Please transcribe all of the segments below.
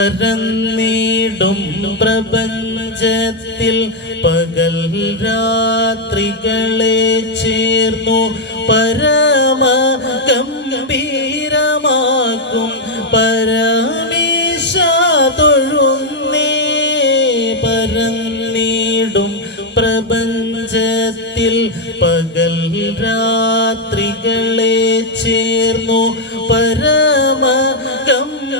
പരന്നിടും പ്രപഞ്ചത്തിൽ പകൽ രാത്രികളെ ചേർന്നു പരമ ഗംഭീരമാക്കും പരമേശ തൊഴുന്നേ. പരന്നിടും പ്രപഞ്ചത്തിൽ പകൽ രാത്രികളെ ചേർന്നു പരമ ഗംഭീരമാക്കും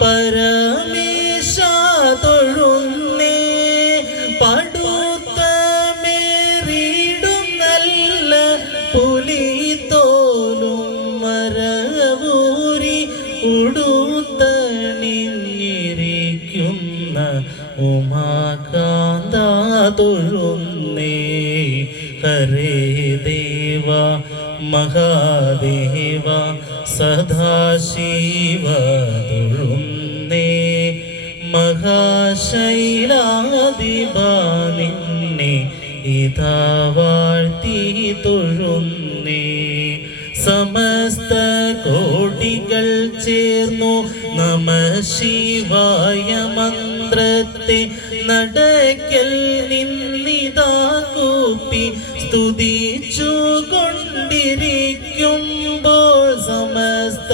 പരമേശ തൊഴുന്നേ. പടുത്തമേറിടും നല്ല പുലിത്തോലും മരവൂരി ഉടുത്തണിഞ്ഞിരിക്കുന്ന ഉമാകാന്ത തൊഴുന്നേ. ഹരേ ദേവ മഹാദേവ സദാശിവ തൊഴുന്നേ. മഹാശൈലാധിപ നിന്നെ ഇതാ വാഴ്ത്തി തൊഴുന്നേ. സമസ്ത കോടികൾ ചേർന്നു നമ ശിവായ മന്ത്രത്തെ നടക്കൽ നിന്നിതാ കൂപ്പി സ്തുതിച്ചു കൊണ്ടിരിക്കുമ്പോൾ സമസ്ത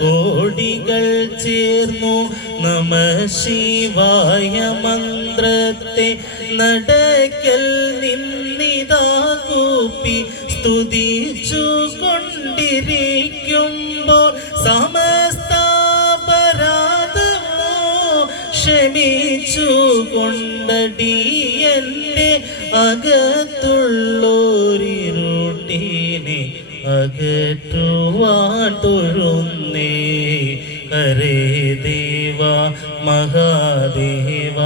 കോടികൾ ചേർന്നു നമ ശിവായ മന്ത്രത്തെ നടക്കൽ നിന്നിതാ കൂപ്പി സ്തുതിച്ചു കൊണ്ടിരിക്കുമ്പോൾ സമസ്താപരാധമോ ക്ഷമിച്ചു കൊണ്ടടിയന്റെ അകത്തുള്ളോരിരുട്ടിനെ അകറ്റുവാൻ തൊഴുന്നേ. ഹരേ ദേവ മഹാദേവ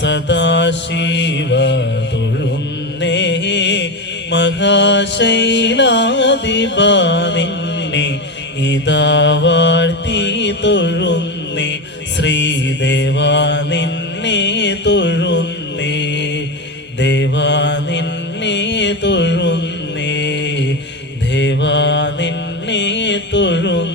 സദാശിവ തൊഴുന്നേ. മഹാശൈലാധിപ നിന്നെ ഇതാ വാഴ്ത്തി തൊഴുന്നേ. ശ്രീദേവാ നിന്നെ തൊഴുന്നേ. ദേവാ നിന്നെ തൊഴുന്നേ. ദേവാ നിന്നെ തൊഴുന്നേ.